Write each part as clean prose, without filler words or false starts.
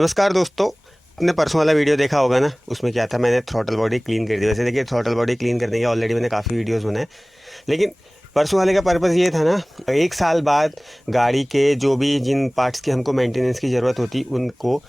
नमस्कार दोस्तों। आपने परसों वाला वीडियो देखा होगा ना, उसमें क्या था, मैंने थ्रॉटल बॉडी क्लीन कर दी। वैसे देखिए, थ्रॉटल बॉडी क्लीन करने के ऑलरेडी मैंने काफ़ी वीडियोस बनाए, लेकिन परसों वाले का पर्पज़ ये था ना, एक साल बाद गाड़ी के जो भी जिन पार्ट्स की हमको मेंटेनेंस की ज़रूरत होती, उनको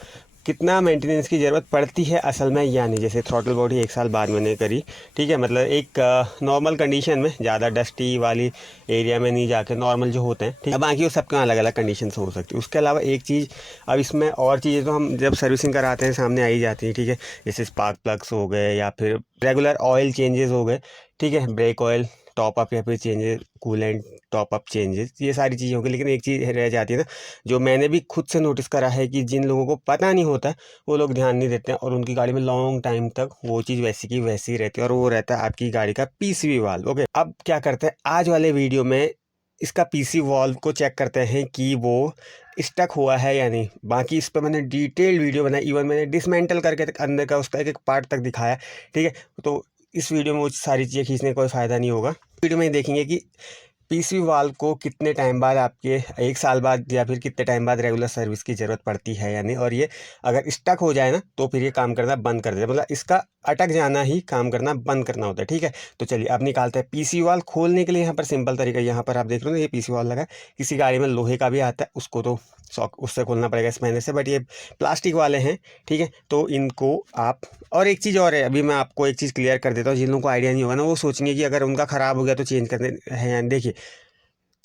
कितना मेंटेनेंस की ज़रूरत पड़ती है असल में या नहीं। जैसे थ्रॉटल बॉडी एक साल बाद मैंने करी, ठीक है, मतलब एक नॉर्मल कंडीशन में, ज़्यादा डस्टी वाली एरिया में नहीं जाके नॉर्मल जो होते हैं, ठीक है। बाकी वो सबके अलग अलग कंडीशन हो सकती है। उसके अलावा एक चीज़, अब इसमें और चीज़ें तो हम जब सर्विसिंग कराते हैं सामने आ ही जाती है, ठीक है। जैसे स्पार्क प्लग्स हो गए या फिर रेगुलर ऑयल चेंजेस हो गए, ठीक है, ब्रेक ऑयल टॉप अप या फिर changes, coolant top up changes, ये सारी चीज़ें हो गई। लेकिन एक चीज़ रह जाती है ना, जो मैंने भी खुद से नोटिस करा है कि जिन लोगों को पता नहीं होता, वो लोग ध्यान नहीं देते हैं और उनकी गाड़ी में लॉन्ग टाइम तक वो चीज़ वैसी की वैसी रहती है, और वो रहता है आपकी गाड़ी का पीसीबी वाल्व। ओके, अब क्या करते हैं आज वाले वीडियो में, इसका पीसी वाल्व को चेक करते हैं कि वो स्टक हुआ है या नहीं। बाकी इस पर मैंने डिटेल्ड वीडियो बनाई, इवन मैंने डिसमेंटल करके तक अंदर का उसका एक एक पार्ट तक दिखाया, ठीक है। तो इस वीडियो में वो सारी चीज़ें खींचने का कोई फ़ायदा नहीं होगा। वीडियो में देखेंगे कि पीसीबी वाल्व को कितने टाइम बाद, आपके एक साल बाद या फिर कितने टाइम बाद रेगुलर सर्विस की ज़रूरत पड़ती है या नहीं। और ये अगर स्टक हो जाए ना, तो फिर ये काम करना बंद कर दे, मतलब इसका अटक जाना ही काम करना बंद करना होता है, ठीक है। तो चलिए अब निकालते हैं। पीसी वाल्व खोलने के लिए यहाँ पर सिंपल तरीका, यहाँ पर आप देख रहे हो ना, ये पीसी वाल्व लगा है। किसी गाड़ी में लोहे का भी आता है, उसको तो सॉक उससे खोलना पड़ेगा इस महीने से, बट ये प्लास्टिक वाले हैं, ठीक है। तो इनको आप, और एक चीज़ और है, अभी मैं आपको एक चीज़ क्लियर कर देता हूँ। जिन लोगों को आइडिया नहीं होगा ना, वो सोचेंगे कि अगर उनका ख़राब हो गया तो चेंज करने हैं। देखिए,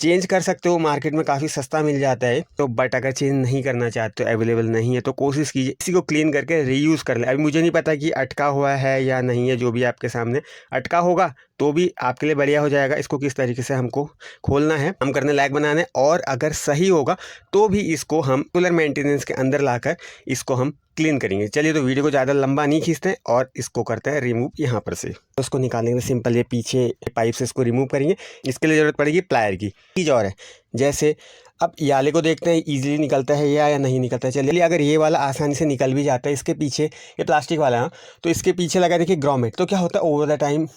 चेंज कर सकते हो, मार्केट में काफ़ी सस्ता मिल जाता है, तो बट अगर चेंज नहीं करना चाहते हो, अवेलेबल नहीं है, तो कोशिश कीजिए इसी को क्लीन करके रीयूज़ कर ले। अभी मुझे नहीं पता कि अटका हुआ है या नहीं है, जो भी आपके सामने अटका होगा तो भी आपके लिए बढ़िया हो जाएगा। इसको किस तरीके से हमको खोलना है, हम करने लायक बनाना है, और अगर सही होगा तो भी इसको हम रेगुलर मेंटेनेंस के अंदर लाकर इसको हम क्लीन करेंगे। चलिए, तो वीडियो को ज़्यादा लंबा नहीं खींचते हैं और इसको करते हैं रिमूव यहाँ पर से। तो उसको निकालने के लिए सिंपल ये पीछे पाइप से इसको रिमूव करेंगे। इसके लिए ज़रूरत पड़ेगी प्लायर की। चीज़ और है, जैसे अब याले को देखते हैं इजीली निकलता है या नहीं निकलता है। चलिए, अगर ये वाला आसानी से निकल भी जाता है, इसके पीछे ये प्लास्टिक वाला है हाँ, तो इसके पीछे लगा देखिए ग्रोमेट। तो क्या होता है, ओवर द टाइम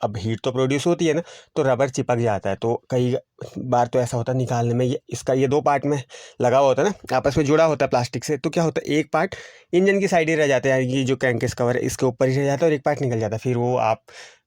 अब हीट तो प्रोड्यूस होती है ना, तो रबर चिपक जाता है। तो कई बार तो ऐसा होता है निकालने में, ये इसका ये दो पार्ट में लगा हुआ होता है ना, आपस में जुड़ा होता है प्लास्टिक से। तो क्या होता है, एक पार्ट इंजन की साइड ही रह जाता है, ये जो क्रैंकेस कवर है इसके ऊपर ही रह जाता है, और एक पार्ट निकल जाता है। फिर वो आप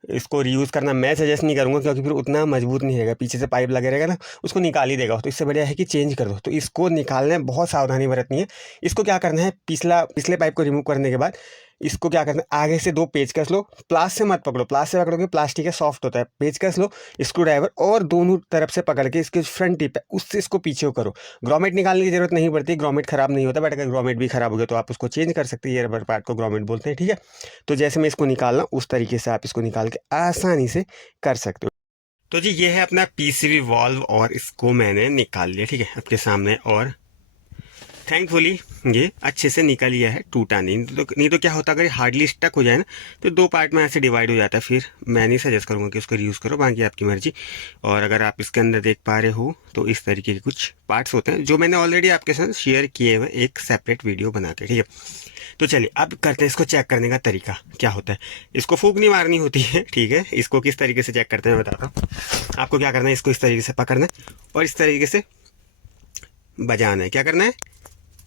इसको रीयूज़ करना मैं सजेस्ट नहीं करूँगा, क्योंकि फिर उतना मजबूत नहीं रहेगा, पीछे से पाइप लगे रहेगा ना, उसको निकाल ही देगा। तो इससे बढ़िया है कि चेंज कर दो। तो इसको निकालने में बहुत सावधानी बरतनी है। इसको क्या करना है, पिछले पाइप को रिमूव करने के बाद इसको क्या करना है, आगे से दो पेचकस लो, प्लास से मत पकड़ो, प्लास से पकड़ोगे प्लास्टिक है सॉफ्ट होता है। पेचकस लो, स्क्रू ड्राइवर, और दोनों तरफ से पकड़ के इसके फ्रंट टिप है उससे इसको पीछे करो। ग्रोमेट निकालने की जरूरत नहीं पड़ती, ग्रोमेट खराब नहीं होता, बट अगर ग्रोमेट भी खराब हो गया तो आप उसको चेंज कर सकते हैं। ये रबर पार्ट को ग्रोमेट बोलते हैं, ठीक है। तो जैसे मैं इसको निकाल रहा हूँ, उस तरीके से आप इसको निकाल के आसानी से कर सकते हो। तो जी, ये है अपना पीसीबी वाल्व, और इसको मैंने निकाल लिया, ठीक है, आपके सामने। और थैंकफुली ये अच्छे से निकल गया है, टूटा नहीं। नहीं तो क्या होता, अगर हार्डली स्टक हो जाए ना, तो दो पार्ट में ऐसे डिवाइड हो जाता है। फिर मैं नहीं सजेस्ट करूँगा कि उसको रीयूज़ करो, बाकी आपकी मर्जी। और अगर आप इसके अंदर देख पा रहे हो, तो इस तरीके के कुछ पार्ट्स होते हैं जो मैंने ऑलरेडी आपके साथ शेयर किए हुए एक सेपरेट वीडियो बना के, ठीक है। तो चलिए अब करते हैं इसको चेक करने का तरीका क्या होता है। इसको फूंक नहीं मारनी होती है, ठीक है। इसको किस तरीके से चेक करते हैं मैं बताता हूँ आपको। क्या करना है, इसको इस तरीके से पकड़ना है और इस तरीके से बजाना है। क्या करना है,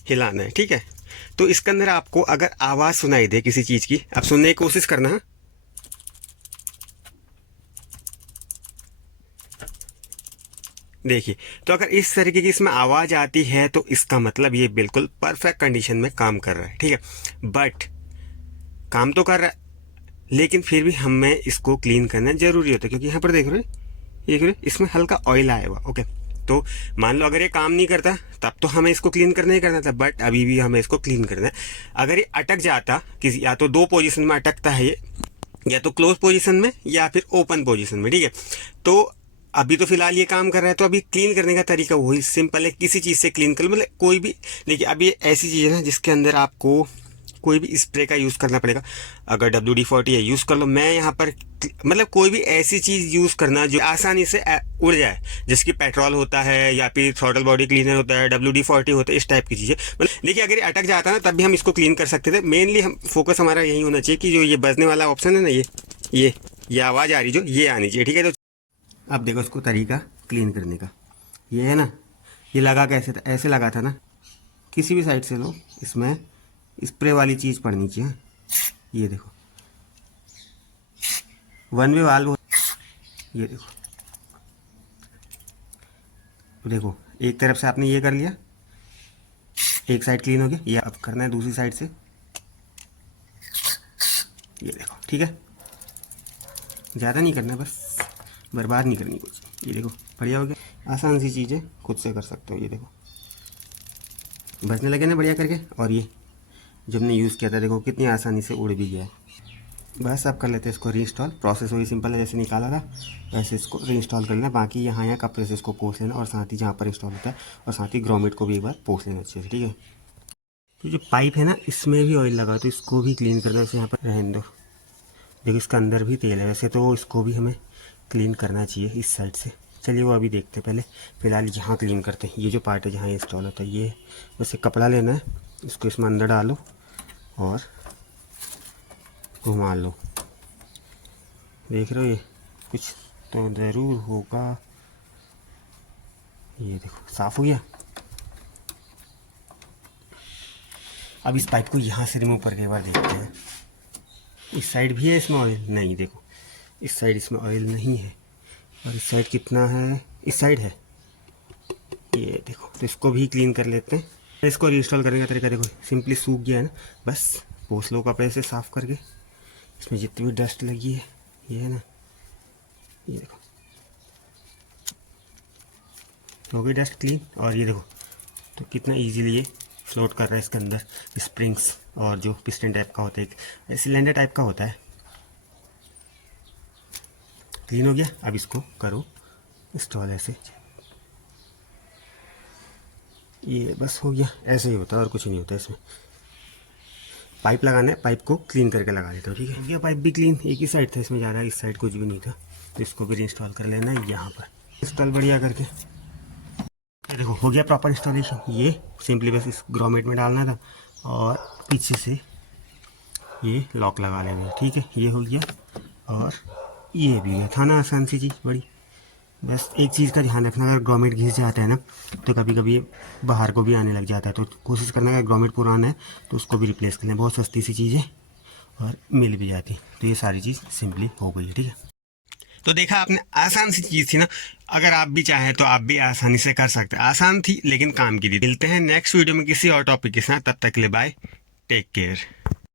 हिलाना है, ठीक है। तो इसके अंदर आपको अगर आवाज़ सुनाई दे किसी चीज़ की, आप सुनने की कोशिश करना है। देखिए, तो अगर इस तरीके की इसमें आवाज़ आती है, तो इसका मतलब ये बिल्कुल परफेक्ट कंडीशन में काम कर रहा है, ठीक है। बट काम तो कर रहा है, लेकिन फिर भी हमें इसको क्लीन करना जरूरी होता है, क्योंकि यहाँ पर देख रहे हो, ये देख रहे हो, इसमें हल्का ऑयल आया हुआ। ओके, तो मान लो अगर ये काम नहीं करता, तब तो हमें इसको क्लीन करना ही करना था, बट अभी भी हमें इसको क्लीन करना है। अगर ये अटक जाता किसी, या तो दो पोजीशन में अटकता है ये, या तो क्लोज पोजीशन में या फिर ओपन पोजीशन में, ठीक है। तो अभी तो फिलहाल ये काम कर रहा है, तो अभी क्लीन करने का तरीका वही सिंपल है, किसी चीज़ से क्लीन कर लो, मतलब कोई भी। देखिए, अब ये ऐसी चीज़ है ना जिसके अंदर आपको कोई भी स्प्रे का यूज़ करना पड़ेगा। अगर WD-40 है, यूज़ कर लो। मैं यहाँ पर मतलब कोई भी ऐसी चीज़ यूज़ करना जो आसानी से उड़ जाए, जिसकी पेट्रोल होता है या फिर थ्रॉटल बॉडी क्लीनर होता है, WD-40 होता है, इस टाइप की चीज़ें। मतलब देखिए, अगर ये अटक जाता ना, तब भी हम इसको क्लीन कर सकते थे। मेनली हम फोकस हमारा यही होना चाहिए कि जो ये बजने वाला ऑप्शन है ना, ये आवाज़ आ रही जो, ये आनी चाहिए, ठीक है। तो अब देखो इसको तरीका क्लीन करने का, ये है ना, ये लगा कैसे था, ऐसे लगा था ना, किसी भी साइड से लो, इसमें स्प्रे वाली चीज़ पड़नी चाहिए। ये देखो वन वे वाल्व, ये देखो, देखो एक तरफ से आपने ये कर लिया, एक साइड क्लीन हो गया, ये अब करना है दूसरी साइड से। ये देखो ठीक है, ज़्यादा नहीं करना, बस बर्बाद नहीं करनी कुछ। ये देखो बढ़िया हो गया, आसान सी चीज़ है, खुद से कर सकते हो। ये देखो बचने लगे ना बढ़िया करके, और ये जब ने यूज़ किया था देखो कितनी आसानी से उड़ भी गया है। बस अब कर लेते हैं इसको रीइंस्टॉल। प्रोसेस वही सिंपल है, जैसे निकाला था वैसे इसको रीइंस्टॉल कर लेना। बाकी यहाँ कपड़े से इसको पोंछ लेना, और साथ ही जहाँ पर इंस्टॉल होता है और साथ ही ग्रोमेट को भी एक बार पोंछ लेना अच्छे से, ठीक है। तो जो पाइप है ना इसमें भी ऑयल लगा, तो इसको भी क्लीन करना है। यहाँ पर रहने दो, देखो इसका अंदर भी तेल है, वैसे तो इसको भी हमें क्लीन करना चाहिए इस साइड से। चलिए वो अभी देखते हैं, पहले फ़िलहाल यहाँ क्लीन करते हैं। ये जो पार्ट है जहाँ इंस्टॉल होता है, ये वैसे कपड़ा लेना है, इसको इसमें अंदर डालो और घुमा लो। देख रहे हो ये कुछ तो ज़रूर होगा। ये देखो साफ़ हो गया। अब इस पाइप को यहाँ से रिमूव करके एक बार देखते हैं। इस साइड भी है इसमें ऑयल? नहीं, देखो इस साइड इसमें ऑयल नहीं है, और इस साइड कितना है, इस साइड है, ये देखो। तो इसको भी क्लीन कर लेते हैं। इसको रीइंस्टॉल करने का तरीका देखो, सिंपली सूख गया है ना, बस पोंछ लो कपड़े से साफ़ करके। इसमें जितनी भी डस्ट लगी है ये है ना, ये देखो हो गई डस्ट क्लीन। और ये देखो तो कितना इजीली ये फ्लोट कर रहा है इसके अंदर स्प्रिंग्स, और जो पिस्टन टाइप का होता है, एक सिलेंडर टाइप का होता है। क्लीन हो गया। अब इसको करो इंस्टॉल ऐसे, ये बस हो गया। ऐसे ही होता है और कुछ नहीं होता इसमें। पाइप लगाना है, पाइप को क्लीन करके लगा देता हूँ, ठीक है। हो गया पाइप भी क्लीन, एक ही साइड था इसमें जा रहा है, इस साइड कुछ भी नहीं था। तो इसको भी इंस्टॉल कर लेना है यहाँ पर, इंस्टॉल बढ़िया करके। ये देखो हो गया प्रॉपर इंस्टॉलेशन। ये सिंपली बस इस ग्रोमेट में डालना था और पीछे से ये लॉक लगा लेना, ठीक है। ये हो गया, और ये भी गया, था ना आसान सी चीज़ बड़ी। बस एक चीज़ का ध्यान रखना, अगर ग्रोमेट घिस जाता है ना तो कभी कभी ये बाहर को भी आने लग जाता है, तो कोशिश करना अगर ग्रोमेट पुराना है तो उसको भी रिप्लेस करना है। बहुत सस्ती सी चीज़ है और मिल भी जाती। तो ये सारी चीज़ सिंपली हो गई है, ठीक है। तो देखा आपने, आसान सी चीज़ थी ना। अगर आप भी चाहें तो आप भी आसानी से कर सकते हैं। आसान थी लेकिन काम की थी। मिलते हैं नेक्स्ट वीडियो में किसी और टॉपिक के साथ, तब तक के लिए बाय, टेक केयर।